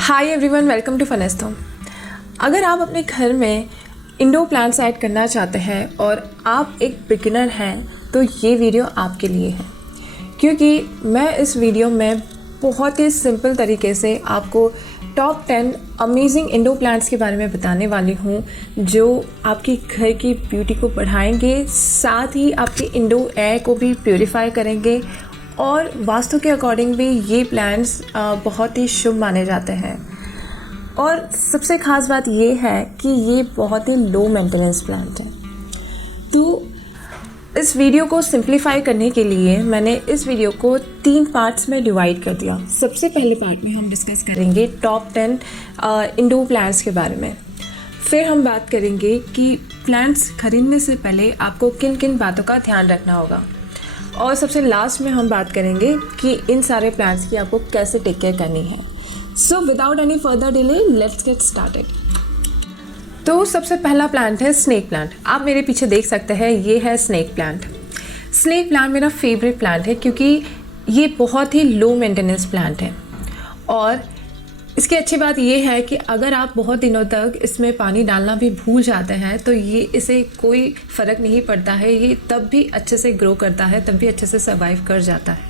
Hi everyone, welcome to funnest home. अगर आप अपने घर में इंडोर प्लांट्स ऐड करना चाहते हैं और आप एक बिगिनर हैं तो ये वीडियो आपके लिए है, क्योंकि मैं इस वीडियो में बहुत ही सिंपल तरीके से आपको टॉप 10 अमेजिंग इंडोर प्लांट्स के बारे में बताने वाली हूँ जो आपकी घर की ब्यूटी को बढ़ाएंगे, साथ ही आपके इंडोर एयर को भी प्यूरिफाई करेंगे और वास्तु के अकॉर्डिंग भी ये प्लांट्स बहुत ही शुभ माने जाते हैं। और सबसे ख़ास बात ये है कि ये बहुत ही लो मेंटेनेंस प्लांट है। तो इस वीडियो को सिंप्लीफाई करने के लिए मैंने इस वीडियो को 3 पार्ट्स में डिवाइड कर दिया। सबसे पहले पार्ट में हम डिस्कस करेंगे टॉप 10 इंडोर प्लांट्स के बारे में। फिर हम बात करेंगे कि प्लांट्स खरीदने से पहले आपको किन किन बातों का ध्यान रखना होगा, और सबसे लास्ट में हम बात करेंगे कि इन सारे प्लांट्स की आपको कैसे टेक केयर करनी है। So without any further delay let's get started. तो सबसे पहला प्लांट है स्नेक प्लांट। आप मेरे पीछे देख सकते हैं, ये है स्नेक प्लांट। स्नेक प्लांट मेरा फेवरेट प्लांट है क्योंकि ये बहुत ही लो मेंटेनेंस प्लांट है और इसकी अच्छी बात ये है कि अगर आप बहुत दिनों तक इसमें पानी डालना भी भूल जाते हैं तो ये इसे कोई फ़र्क नहीं पड़ता है, ये तब भी अच्छे से ग्रो करता है, तब भी अच्छे से सर्वाइव कर जाता है।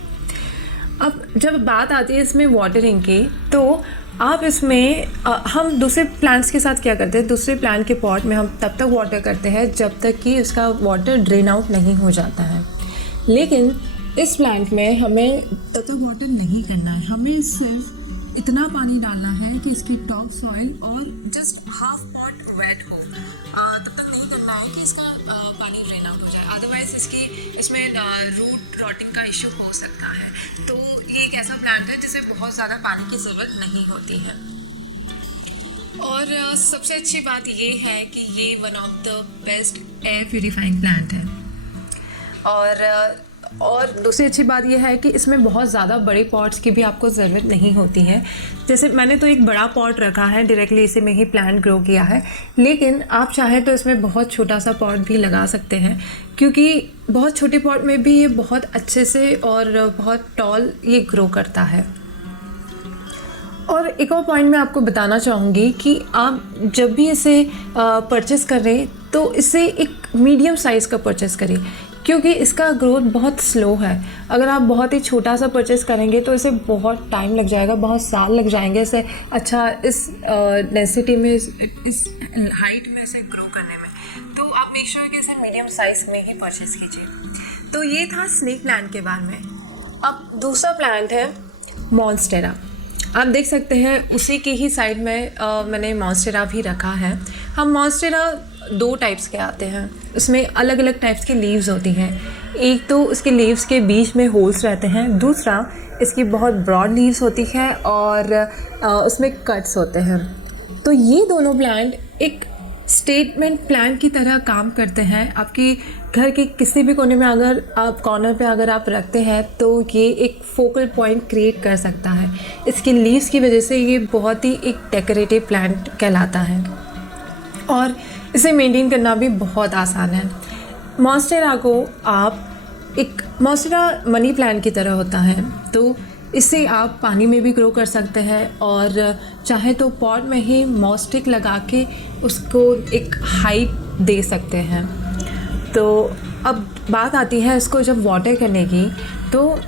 अब जब बात आती है इसमें वाटरिंग की, तो आप इसमें हम दूसरे प्लांट्स के साथ क्या करते हैं, दूसरे प्लांट के पॉट में हम तब तक वाटर करते हैं जब तक कि उसका वाटर ड्रेन आउट नहीं हो जाता है। लेकिन इस प्लांट में हमें तब तक वाटर नहीं करना है, हमें सिर्फ इतना पानी डालना है कि इसकी टॉप सॉइल और जस्ट हाफ पॉट वेट हो। तब तक नहीं करना है कि इसका पानी ड्रेन आउट हो जाए, अदरवाइज इसमें रूट रॉटिंग का इश्यू हो सकता है। तो ये एक ऐसा प्लांट है जिसे बहुत ज़्यादा पानी की ज़रूरत नहीं होती है। और सबसे अच्छी बात ये है कि ये one of the best air purifying plant है। और दूसरी अच्छी बात यह है कि इसमें बहुत ज़्यादा बड़े पॉट्स की भी आपको ज़रूरत नहीं होती है। जैसे मैंने तो एक बड़ा पॉट रखा है, डायरेक्टली इसी में ही प्लांट ग्रो किया है, लेकिन आप चाहें तो इसमें बहुत छोटा सा पॉट भी लगा सकते हैं, क्योंकि बहुत छोटे पॉट में भी ये बहुत अच्छे से और बहुत टॉल ये ग्रो करता है। और एक और पॉइंट मैं आपको बताना चाहूँगी कि आप जब भी इसे परचेस करें तो इसे एक मीडियम साइज़ का परचेस करें, क्योंकि इसका ग्रोथ बहुत स्लो है। अगर आप बहुत ही छोटा सा परचेस करेंगे तो इसे बहुत टाइम लग जाएगा, बहुत साल लग जाएंगे इसे अच्छा इस डेंसिटी में, इस हाइट में इसे ग्रो करने में। तो आप मेक श्योर कि इसे मीडियम साइज़ में ही परचेस कीजिए। तो ये था स्नेक प्लांट के बारे में। अब दूसरा प्लांट है मॉन्स्टेरा। आप देख सकते हैं उसी की ही साइड में मैंने मॉन्स्टेरा भी रखा है। हम मॉन्स्टेरा 2 टाइप्स के आते हैं, उसमें अलग अलग टाइप्स की लीव्स होती हैं। एक तो उसके लीव्स के बीच में होल्स रहते हैं, दूसरा इसकी बहुत ब्रॉड लीव्स होती है और उसमें कट्स होते हैं। तो ये दोनों प्लांट एक स्टेटमेंट प्लांट की तरह काम करते हैं। आपकी घर के किसी भी कोने में अगर आप कॉर्नर पे अगर आप रखते हैं तो ये एक फोकल पॉइंट क्रिएट कर सकता है। इसकी लीव्स की वजह से ये बहुत ही एक डेकोरेटिव प्लांट कहलाता है और इसे मेंटेन करना भी बहुत आसान है। मॉन्स्टेरा को आप एक मॉन्स्टेरा मनी प्लांट की तरह होता है, तो इसे आप पानी में भी ग्रो कर सकते हैं और चाहे तो पॉट में ही मॉस्टिक लगा के उसको एक हाइट दे सकते हैं। तो अब बात आती है इसको जब वाटर करने की, तो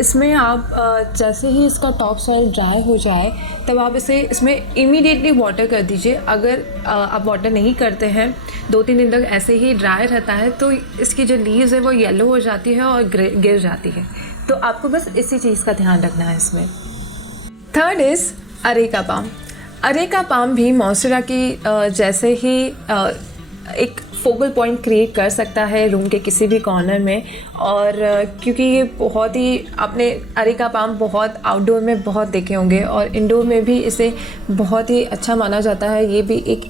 इसमें आप जैसे ही इसका टॉप सॉइल ड्राई हो जाए तब आप इसमें इमीडिएटली वाटर कर दीजिए। अगर आप वाटर नहीं करते हैं, 2-3 दिन तक ऐसे ही ड्राई रहता है तो इसकी जो लीव्स है वो येलो हो जाती है और गिर जाती है। तो आपको बस इसी चीज़ का ध्यान रखना है इसमें। Third is areca palm. Areca palm भी मॉन्स्टेरा की जैसे ही एक फोकल पॉइंट क्रिएट कर सकता है रूम के किसी भी कॉर्नर में। और क्योंकि ये बहुत ही, आपने अरेका पाम बहुत आउटडोर में बहुत देखे होंगे और इंडोर में भी इसे बहुत ही अच्छा माना जाता है। ये भी एक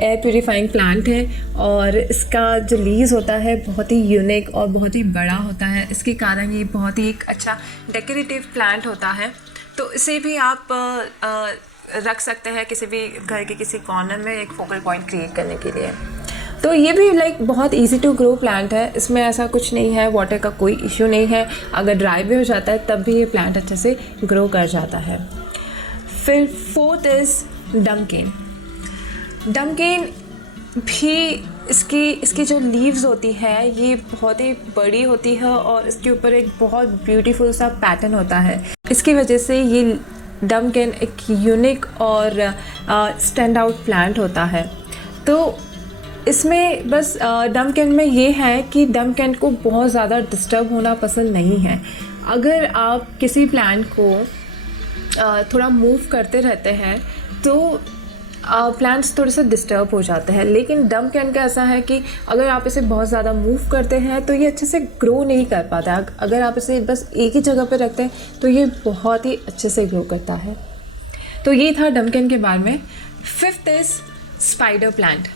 एयर प्यूरिफाइंग प्लांट है और इसका जो लीव्स होता है बहुत ही यूनिक और बहुत ही बड़ा होता है। इसके कारण ये बहुत ही एक अच्छा डेकोरेटिव प्लांट होता है। तो इसे भी आप रख सकते हैं किसी भी घर के किसी कॉर्नर में एक फोकल पॉइंट क्रिएट करने के लिए। तो ये भी बहुत इजी टू ग्रो प्लांट है। इसमें ऐसा कुछ नहीं है, वाटर का कोई इश्यू नहीं है। अगर ड्राई भी हो जाता है तब भी ये प्लांट अच्छे से ग्रो कर जाता है। फिर फोर्थ इज़ डमकेन। डमकेन भी इसकी जो लीव्स होती है ये बहुत ही बड़ी होती है और इसके ऊपर एक बहुत ब्यूटीफुल सा पैटर्न होता है। इसकी वजह से ये डमकेन एक यूनिक और स्टैंड आउट प्लांट होता है। तो इसमें बस डमकेन में ये है कि डमकेन को बहुत ज़्यादा डिस्टर्ब होना पसंद नहीं है। अगर आप किसी प्लांट को थोड़ा मूव करते रहते हैं तो प्लांट्स थोड़े से डिस्टर्ब हो जाते हैं, लेकिन डमकेन का ऐसा है कि अगर आप इसे बहुत ज़्यादा मूव करते हैं तो ये अच्छे से ग्रो नहीं कर पाता। अगर आप इसे बस एक ही जगह पे रखते हैं तो ये बहुत ही अच्छे से ग्रो करता है। तो ये था डमकेन के बारे में। Fifth is spider plant.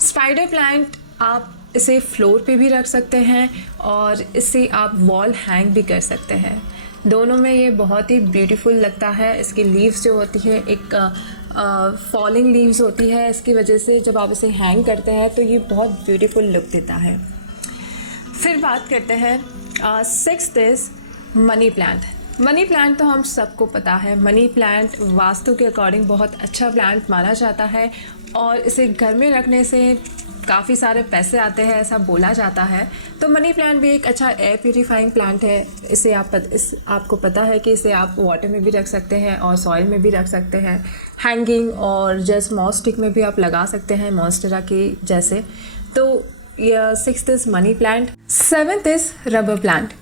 Spider plant आप इसे फ्लोर पे भी रख सकते हैं और इसे आप वॉल हैंग भी कर सकते हैं। दोनों में ये बहुत ही ब्यूटीफुल लगता है। इसकी लीव्स जो होती है एक फॉलिंग लीव्स होती है, इसकी वजह से जब आप इसे हैंग करते हैं तो ये बहुत ब्यूटीफुल लुक देता है। फिर बात करते हैं sixth is money plant. Money plant तो हम सबको पता है, मनी प्लांट वास्तु के अकॉर्डिंग बहुत अच्छा प्लांट माना जाता है और इसे घर में रखने से काफ़ी सारे पैसे आते हैं, ऐसा बोला जाता है। तो मनी प्लांट भी एक अच्छा एयर प्यूरीफाइंग प्लांट है। इसे आपको पता है कि इसे आप वाटर में भी रख सकते हैं और सॉइल में भी रख सकते हैं, हैंगिंग और जस्ट मॉस स्टिक में भी आप लगा सकते हैं, मॉन्स्टेरा की जैसे। तो यह sixth is money plant. Seventh is rubber plant.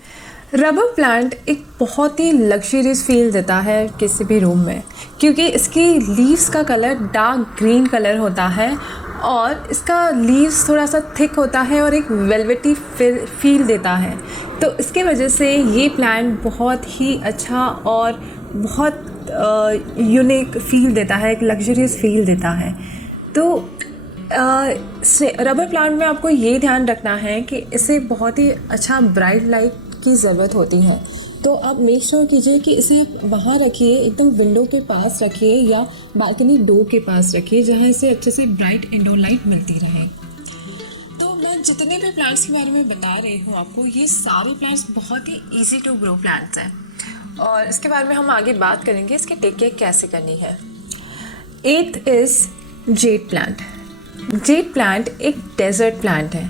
Rubber plant एक बहुत ही लग्जरियस फील देता है किसी भी रूम में, क्योंकि इसकी लीव्स का कलर डार्क ग्रीन कलर होता है और इसका लीव्स थोड़ा सा थिक होता है और एक वेलवेटी फील देता है। तो इसके वजह से ये प्लांट बहुत ही अच्छा और बहुत यूनिक फील देता है, एक लग्जरियस फील देता है। तो रबर प्लांट में आपको ये ध्यान रखना है कि इसे बहुत ही अच्छा ब्राइट लाइट की ज़रूरत होती है। तो आप मेक श्योर कीजिए कि इसे आप वहाँ रखिए, एकदम विंडो के पास रखिए या बालकनी डोर के पास रखिए, जहाँ इसे अच्छे से ब्राइट इंडोर लाइट मिलती रहे। तो मैं जितने भी प्लांट्स के बारे में बता रही हूँ आपको, ये सारे प्लांट्स बहुत ही ईजी टू ग्रो प्लांट्स हैं और इसके बारे में हम आगे बात करेंगे, इसकी टेक केयर कैसे करनी है। Eighth is jade plant. Jade plant एक डेजर्ट प्लांट है,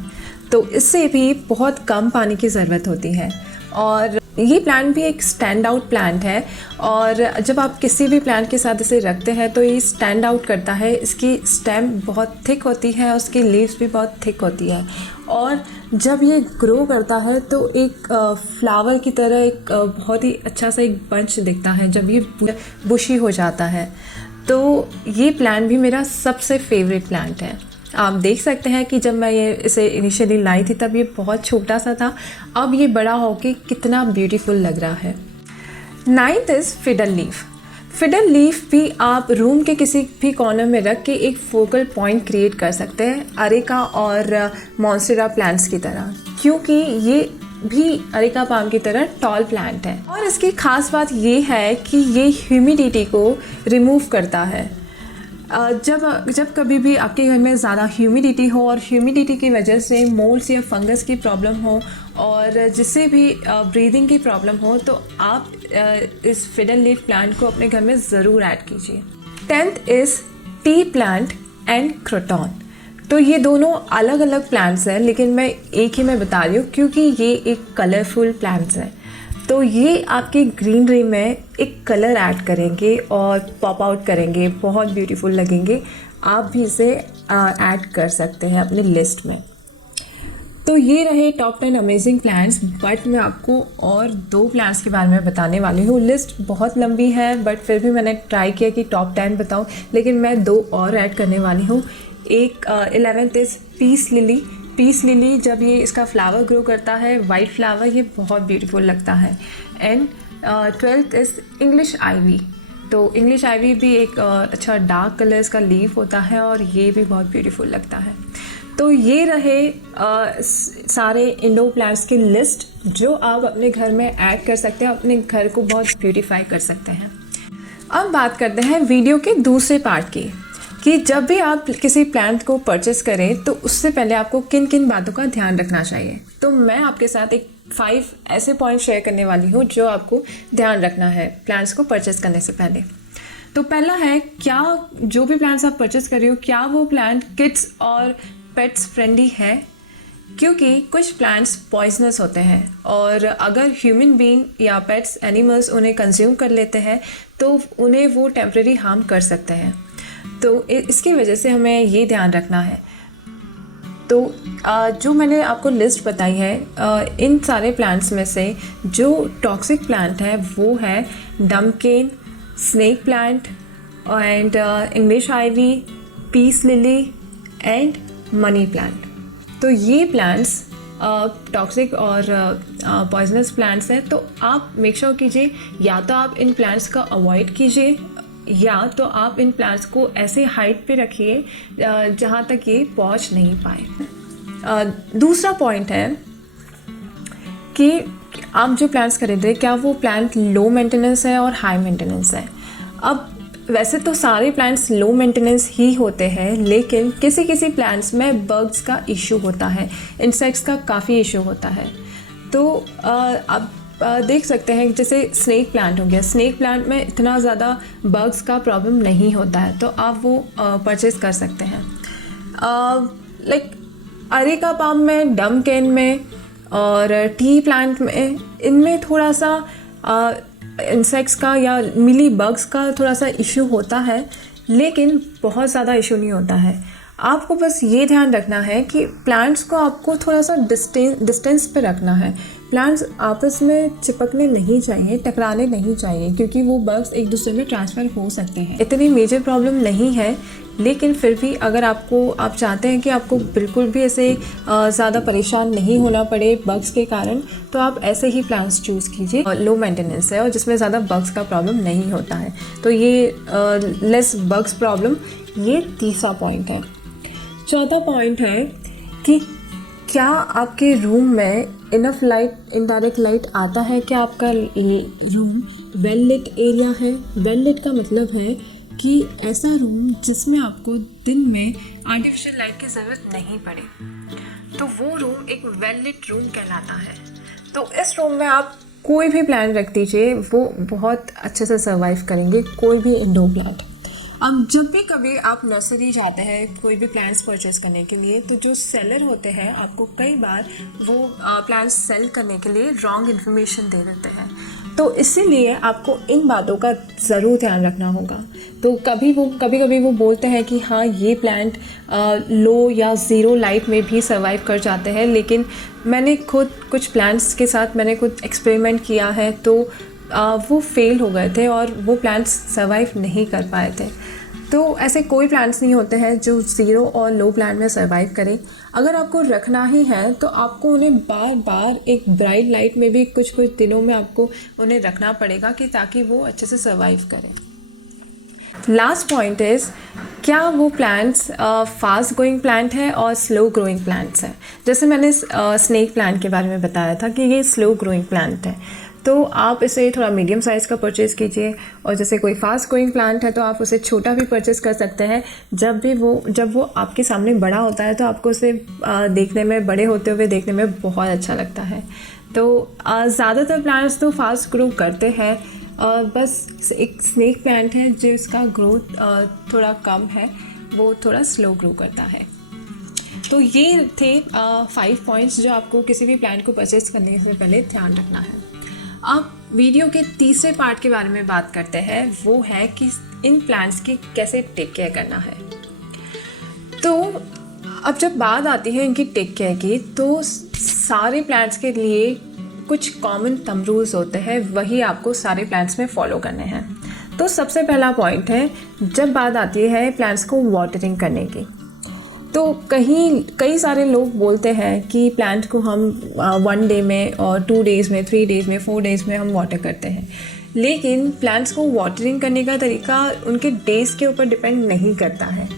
तो इससे भी बहुत कम पानी की ज़रूरत होती है और ये प्लांट भी एक स्टैंड आउट प्लांट है। और जब आप किसी भी प्लांट के साथ इसे रखते हैं तो ये स्टैंड आउट करता है। इसकी स्टेम बहुत थिक होती है, उसकी लीव्स भी बहुत थिक होती है और जब ये ग्रो करता है तो एक फ्लावर की तरह एक बहुत ही अच्छा सा एक बंच दिखता है जब ये बुशी हो जाता है। तो ये प्लांट भी मेरा सबसे फेवरेट प्लांट है। आप देख सकते हैं कि जब मैं इसे इनिशियली लाई थी तब ये बहुत छोटा सा था, अब ये बड़ा होके कितना ब्यूटीफुल लग रहा है। Ninth is fiddle leaf. Fiddle leaf भी आप रूम के किसी भी कॉर्नर में रख के एक फोकल पॉइंट क्रिएट कर सकते हैं, अरेका और मॉन्स्टेरा प्लांट्स की तरह, क्योंकि ये भी अरेका पाम की तरह टॉल प्लांट है। और इसकी खास बात ये है कि ये ह्यूमिडिटी को रिमूव करता है। जब कभी भी आपके घर में ज़्यादा ह्यूमिडिटी हो और ह्यूमिडिटी की वजह से मोल्ड्स या फंगस की प्रॉब्लम हो और जिससे भी ब्रीदिंग की प्रॉब्लम हो, तो आप इस फिडल लीफ प्लांट को अपने घर में ज़रूर ऐड कीजिए। 10th is T plant and croton. तो ये दोनों अलग अलग प्लांट्स हैं, लेकिन मैं एक ही में बता रही हूँ क्योंकि ये एक कलरफुल प्लांट्स हैं। तो ये आपके ग्रीनरी में एक कलर ऐड करेंगे और पॉप आउट करेंगे, बहुत ब्यूटीफुल लगेंगे। आप भी इसे ऐड कर सकते हैं अपनी लिस्ट में। तो ये रहे टॉप 10 अमेजिंग प्लांट्स, बट मैं आपको और 2 प्लांट्स के बारे में बताने वाली हूँ। लिस्ट बहुत लंबी है बट फिर भी मैंने ट्राई किया कि टॉप 10 बताऊँ, लेकिन मैं 2 और ऐड करने वाली हूँ। एक 11th is peace lily. Peace lily जब ये इसका फ्लावर ग्रो करता है, वाइट फ्लावर, ये बहुत ब्यूटीफुल लगता है। And 12th is English ivy. तो इंग्लिश आइवी भी एक अच्छा डार्क कलर इसका लीफ होता है और ये भी बहुत ब्यूटीफुल लगता है। तो ये रहे सारे इंडोर प्लांट्स की लिस्ट जो आप अपने घर में ऐड कर सकते हैं, अपने घर को बहुत ब्यूटीफाई कर सकते हैं। अब बात करते हैं वीडियो के दूसरे पार्ट की, कि जब भी आप किसी प्लांट को परचेस करें तो उससे पहले आपको किन किन बातों का ध्यान रखना चाहिए। तो मैं आपके साथ एक 5 ऐसे पॉइंट शेयर करने वाली हूँ जो आपको ध्यान रखना है प्लांट्स को परचेस करने से पहले। तो पहला है, क्या जो भी प्लांट्स आप परचेस कर रहे हो क्या वो प्लांट किड्स और पेट्स फ्रेंडली है, क्योंकि कुछ प्लांट्स पॉइजनस होते हैं और अगर ह्यूमन बीइंग या पेट्स एनिमल्स उन्हें कंज्यूम कर लेते हैं तो उन्हें वो टेम्प्रेरी हार्म कर सकते हैं। तो इसकी वजह से हमें ये ध्यान रखना है। तो जो मैंने आपको लिस्ट बताई है इन सारे प्लांट्स में से जो टॉक्सिक प्लांट है वो है dumb cane, snake plant and English ivy, peace lily and money plant. तो ये प्लांट्स टॉक्सिक और पॉइजनस प्लांट्स हैं। तो आप मेक श्योर कीजिए या तो आप इन प्लांट्स का अवॉइड कीजिए या तो आप इन प्लांट्स को ऐसे हाइट पे रखिए जहाँ तक ये पहुँच नहीं पाए। दूसरा पॉइंट है कि आप जो प्लांट्स खरीद रहे हैं क्या वो प्लांट लो मेंटेनेंस है और हाई मेंटेनेंस है। अब वैसे तो सारे प्लांट्स लो मेंटेनेंस ही होते हैं, लेकिन किसी किसी प्लांट्स में बग्स का इशू होता है, इंसेक्ट्स का काफ़ी इशू होता है। तो आप देख सकते हैं जैसे स्नेक प्लांट हो गया, स्नेक प्लांट में इतना ज़्यादा बग्स का प्रॉब्लम नहीं होता है, तो आप वो परचेज़ कर सकते हैं। लाइक अरेका पाम में, डमकेन में और टी प्लांट में, इनमें थोड़ा सा इंसेक्ट्स का या मिली बग्स का थोड़ा सा इशू होता है, लेकिन बहुत ज़्यादा इशू नहीं होता है। आपको बस ये ध्यान रखना है कि प्लांट्स को आपको थोड़ा सा डिस्टेंस पे रखना है। प्लांट्स आपस में चिपकने नहीं चाहिए, टकराने नहीं चाहिए, क्योंकि वो बग्स एक दूसरे में ट्रांसफ़र हो सकते हैं। इतनी मेजर प्रॉब्लम नहीं है, लेकिन फिर भी अगर आप चाहते हैं कि आपको बिल्कुल भी ऐसे ज़्यादा परेशान नहीं होना पड़े बग्स के कारण, तो आप ऐसे ही प्लांट्स चूज़ कीजिए लो मेंटेनेंस है और जिसमें ज़्यादा बग्स का प्रॉब्लम नहीं होता है। तो ये लेस बग्स प्रॉब्लम, ये तीसरा पॉइंट है। चौथा पॉइंट है कि क्या आपके रूम में इनफ लाइट, इनडायरेक्ट लाइट आता है, क्या आपका रूम वेल लिट एरिया है। वेल लिट का मतलब है कि ऐसा रूम जिसमें आपको दिन में आर्टिफिशियल लाइट की ज़रूरत नहीं पड़े, तो वो रूम एक वेल लिट रूम कहलाता है। तो इस रूम में आप कोई भी प्लांट रख दीजिए, वो बहुत अच्छे से सर्वाइव करेंगे, कोई भी इंडोर प्लांट। अब जब भी कभी आप नर्सरी जाते हैं कोई भी प्लांट्स परचेज़ करने के लिए, तो जो सेलर होते हैं आपको कई बार वो प्लांट्स सेल करने के लिए रॉन्ग इन्फॉर्मेशन दे देते हैं। तो इसीलिए आपको इन बातों का ज़रूर ध्यान रखना होगा। तो कभी कभी वो बोलते हैं कि हाँ ये प्लांट लो या ज़ीरो लाइट में भी सर्वाइव कर जाते हैं, लेकिन मैंने खुद कुछ प्लांट्स के साथ मैंने खुद एक्सपेरिमेंट किया है, तो वो फेल हो गए थे और वो प्लांट्स सर्वाइव नहीं कर पाए थे। तो ऐसे कोई प्लांट्स नहीं होते हैं जो ज़ीरो और लो प्लांट में सर्वाइव करें। अगर आपको रखना ही है तो आपको उन्हें बार बार एक ब्राइट लाइट में भी कुछ दिनों में आपको उन्हें रखना पड़ेगा कि ताकि वो अच्छे से सर्वाइव करें। लास्ट पॉइंट इज़, क्या वो प्लांट्स फास्ट ग्रोइंग प्लांट है और स्लो ग्रोइंग प्लांट्स हैं। जैसे मैंने स्नेक प्लांट के बारे में बताया था कि ये स्लो ग्रोइंग प्लांट है, तो आप इसे थोड़ा मीडियम साइज़ का परचेज़ कीजिए। और जैसे कोई फास्ट ग्रोइंग प्लांट है तो आप उसे छोटा भी परचेज़ कर सकते हैं। जब वो आपके सामने बड़ा होता है तो आपको उसे देखने में, बड़े होते हुए देखने में बहुत अच्छा लगता है। तो ज़्यादातर प्लांट्स तो फास्ट ग्रो करते हैं, बस एक स्नेक प्लांट है जिसका ग्रोथ थोड़ा कम है, वो थोड़ा स्लो ग्रो करता है। तो ये थे 5 पॉइंट्स जो आपको किसी भी प्लांट को परचेज़ करने से पहले ध्यान रखना है। अब वीडियो के तीसरे पार्ट के बारे में बात करते हैं, वो है कि इन प्लांट्स की कैसे टेक केयर करना है। तो अब जब बात आती है इनकी टेक केयर की, तो सारे प्लांट्स के लिए कुछ कॉमन थंब रूल्स होते हैं, वही आपको सारे प्लांट्स में फॉलो करने हैं। तो सबसे पहला पॉइंट है, जब बात आती है प्लांट्स को वाटरिंग करने की, तो कई सारे लोग बोलते हैं कि प्लांट को हम 1 डे में और 2 डेज़ में, 3 डेज़ में, 4 डेज़ में हम वाटर करते हैं, लेकिन प्लांट्स को वाटरिंग करने का तरीका उनके डेज़ के ऊपर डिपेंड नहीं करता है।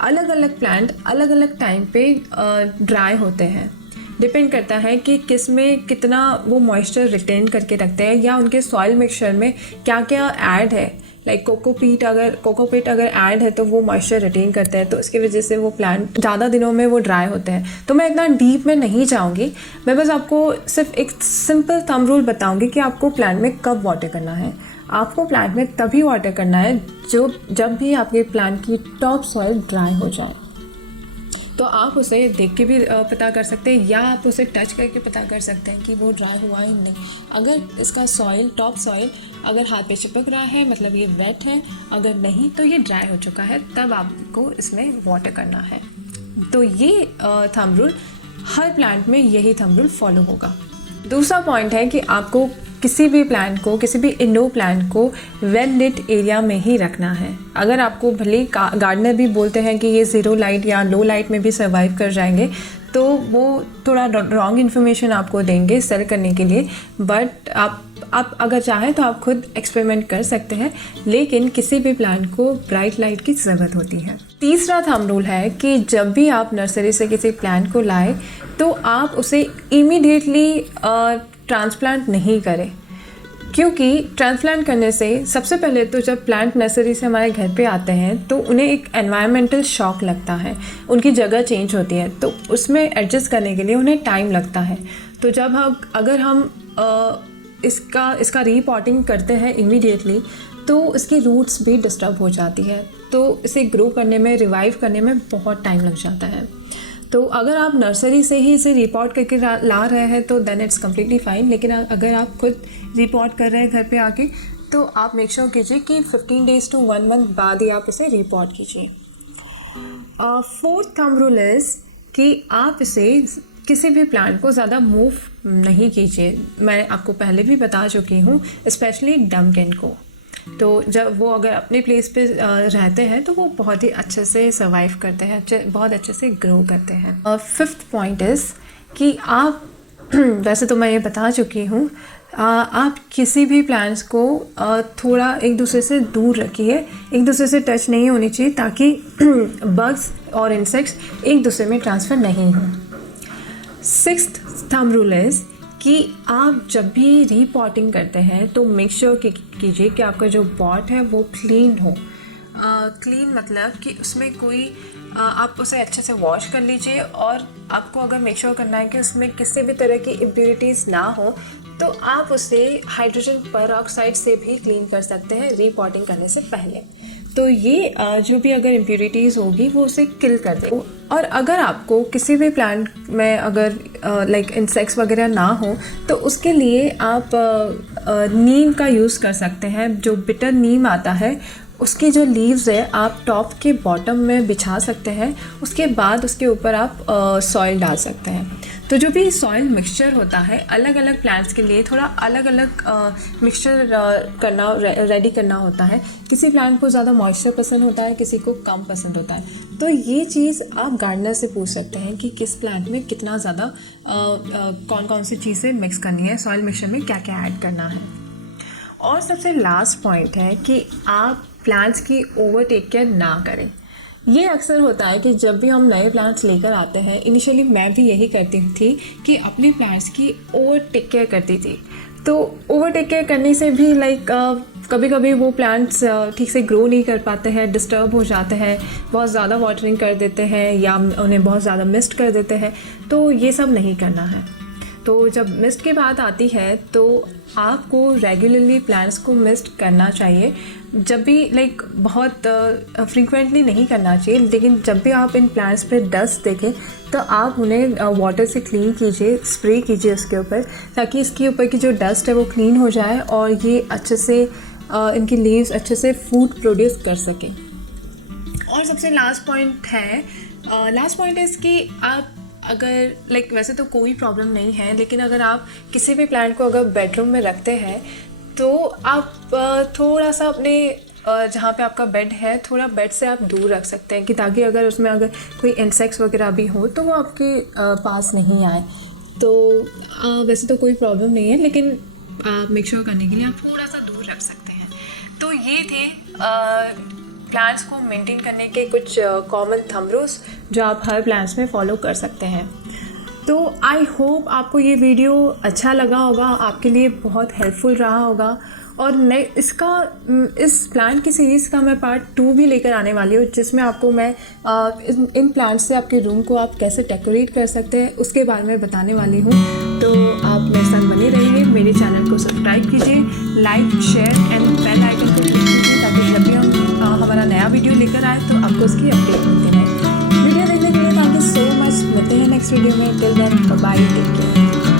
अलग अलग प्लांट अलग अलग टाइम पे ड्राई होते हैं, डिपेंड करता है कि किस में कितना वो मॉइस्चर रिटेन करके रखते हैं या उनके सॉइल मिक्सचर में क्या क्या ऐड है। लाइक कोकोपीट अगर ऐड है तो वो मॉइस्चर रिटेन करते हैं, तो इसकी वजह से वो प्लांट ज़्यादा दिनों में वो ड्राई होते हैं। तो मैं इतना डीप में नहीं जाऊँगी, मैं बस आपको सिर्फ एक सिंपल थंब रूल बताऊँगी कि आपको प्लांट में कब वाटर करना है। आपको प्लांट में तभी वाटर करना है जब भी आपके प्लांट की टॉप सॉइल ड्राई हो जाए। तो आप उसे देख के भी पता कर सकते हैं या आप उसे टच करके पता कर सकते हैं कि वो ड्राई हुआ है नहीं। अगर इसका सॉइल, टॉप सॉइल अगर हाथ पे चिपक रहा है मतलब ये वेट है, अगर नहीं तो ये ड्राई हो चुका है, तब आपको इसमें वाटर करना है। तो ये थंब रूल, हर प्लांट में यही थंब रूल फॉलो होगा। दूसरा पॉइंट है कि आपको किसी भी प्लांट को, किसी भी इंडोर प्लांट को वेल लिट एरिया में ही रखना है। अगर आपको भले गार्डनर भी बोलते हैं कि ये ज़ीरो लाइट या लो लाइट में भी सर्वाइव कर जाएंगे, तो वो थोड़ा रॉन्ग इन्फॉर्मेशन आपको देंगे सेल करने के लिए। बट आप अगर चाहें तो आप खुद एक्सपेरिमेंट कर सकते हैं, लेकिन किसी भी प्लांट को ब्राइट लाइट की ज़रूरत होती है। तीसरा थंब रूल है कि जब भी आप नर्सरी से किसी प्लांट को लाएं तो आप उसे इमीडिएटली ट्रांसप्लांट नहीं करें, क्योंकि ट्रांसप्लांट करने से सबसे पहले तो जब प्लांट नर्सरी से हमारे घर पे आते हैं तो उन्हें एक एनवायरमेंटल शॉक लगता है, उनकी जगह चेंज होती है, तो उसमें एडजस्ट करने के लिए उन्हें टाइम लगता है। तो जब अगर हम इसका रीपॉटिंग करते हैं इमीडिएटली तो इसकी रूट्स भी डिस्टर्ब हो जाती है, तो इसे ग्रो करने में, रिवाइव करने में बहुत टाइम लग जाता है। तो अगर आप नर्सरी से ही इसे रिपोर्ट करके ला रहे हैं तो देन इट्स कम्प्लीटली फ़ाइन, लेकिन अगर आप खुद रिपोर्ट कर रहे हैं घर पे आके तो आप मेक श्योर कीजिए कि 15 डेज़ to 1 month बाद ही आप इसे रिपोर्ट कीजिए। फोर्थ थंब रूल इज़ कि आप इसे किसी भी प्लांट को ज़्यादा मूव नहीं कीजिए। मैं आपको पहले भी बता चुकी हूँ, स्पेशली डम्किन को। तो जब वो अगर अपने प्लेस पे रहते हैं तो वो बहुत ही अच्छे से सर्वाइव करते हैं, बहुत अच्छे से ग्रो करते हैं। फिफ्थ पॉइंट इज़ कि आप वैसे तो मैं ये बता चुकी हूँ, आप किसी भी प्लांट्स को थोड़ा एक दूसरे से दूर रखिए, एक दूसरे से टच नहीं होनी चाहिए, ताकि बग्स और इंसेक्ट्स एक दूसरे में ट्रांसफ़र नहीं हो। सिक्स्थ थंब रूल इज़ कि आप जब भी रीपॉटिंग करते हैं तो मेक श्योर कीजिए कि आपका जो पॉट है वो क्लीन हो। क्लीन मतलब कि उसमें कोई आप उसे अच्छे से वॉश कर लीजिए, और आपको अगर मेक श्योर करना है कि उसमें किसी भी तरह की इम्प्योरिटीज़ ना हो तो आप उसे हाइड्रोजन पेरोक्साइड से भी क्लीन कर सकते हैं रीपॉटिंग करने से पहले। तो ये जो भी अगर इम्प्योरिटीज़ होगी वो उसे किल कर दे। और अगर आपको किसी भी प्लांट में अगर लाइक इंसेक्ट्स वगैरह ना हो तो उसके लिए आप नीम का यूज़ कर सकते हैं। जो बिटर नीम आता है उसकी जो लीव्स है आप टॉप के बॉटम में बिछा सकते हैं, उसके बाद उसके ऊपर आप सॉइल डाल सकते हैं। तो जो भी सॉइल मिक्सचर होता है अलग अलग प्लांट्स के लिए थोड़ा अलग अलग मिक्सचर रेडी करना होता है। किसी प्लांट को ज़्यादा मॉइस्चर पसंद होता है, किसी को कम पसंद होता है। तो ये चीज़ आप गार्डनर से पूछ सकते हैं कि किस प्लांट में कितना ज़्यादा कौन कौन सी चीज़ें मिक्स करनी है, सॉइल मिक्सचर में क्या क्या ऐड करना है। और सबसे लास्ट पॉइंट है कि आप प्लांट्स की ओवर टेक केयर ना करें। ये अक्सर होता है कि जब भी हम नए प्लांट्स लेकर आते हैं, इनिशियली मैं भी यही करती थी कि अपने प्लांट्स की ओवर टेक केयर करती थी। तो ओवर टेक केयर करने से भी लाइक कभी कभी वो प्लांट्स ठीक से ग्रो नहीं कर पाते हैं, डिस्टर्ब हो जाते हैं, बहुत ज़्यादा वाटरिंग कर देते हैं या उन्हें बहुत ज़्यादा मिस्ट कर देते हैं। तो ये सब नहीं करना है। तो जब मिस्ट की बात आती है तो आपको रेगुलरली प्लांट्स को मिस्ट करना चाहिए। जब भी लाइक बहुत फ्रीक्वेंटली नहीं करना चाहिए, लेकिन जब भी आप इन प्लांट्स पे डस्ट देखें तो आप उन्हें वाटर से क्लीन कीजिए, स्प्रे कीजिए उसके ऊपर, ताकि इसके ऊपर की जो डस्ट है वो क्लीन हो जाए और ये अच्छे से इनकी लीव्स अच्छे से फूड प्रोड्यूस कर सकें। और सबसे लास्ट पॉइंट है इसकी आप अगर लाइक वैसे तो कोई प्रॉब्लम नहीं है, लेकिन अगर आप किसी भी प्लांट को अगर बेडरूम में रखते हैं तो आप थोड़ा सा अपने जहाँ पे आपका बेड है थोड़ा बेड से आप दूर रख सकते हैं, कि ताकि अगर उसमें अगर कोई इंसेक्ट्स वगैरह भी हो तो वो आपके पास नहीं आए। तो वैसे तो कोई प्रॉब्लम नहीं है, लेकिन मेक श्योर करने के लिए आप थोड़ा सा दूर रख सकते हैं। तो ये थे प्लांट्स को मेंटेन करने के कुछ कॉमन थंब रूल्स जो आप हर प्लांट्स में फॉलो कर सकते हैं। तो आई होप आपको ये वीडियो अच्छा लगा होगा, आपके लिए बहुत हेल्पफुल रहा होगा। और नए इस प्लांट की सीरीज़ का मैं पार्ट 2 भी लेकर आने वाली हूँ, जिसमें आपको मैं इन प्लांट्स से आपके रूम को आप कैसे डेकोरेट कर सकते हैं उसके बारे में बताने वाली हूँ। तो आप मेरे साथ बने रहिए, मेरे चैनल को सब्सक्राइब कीजिए, like share and bell icon को क्लिक कीजिए, ताकि जब भी हम हमारा नया वीडियो लेकर आए तो आपको उसकी अपडेट मिलती रहे। वीडियो देखने के लिए थैंक यू सो मच। मिलते हैं नेक्स्ट वीडियो में। Till then bye, take care.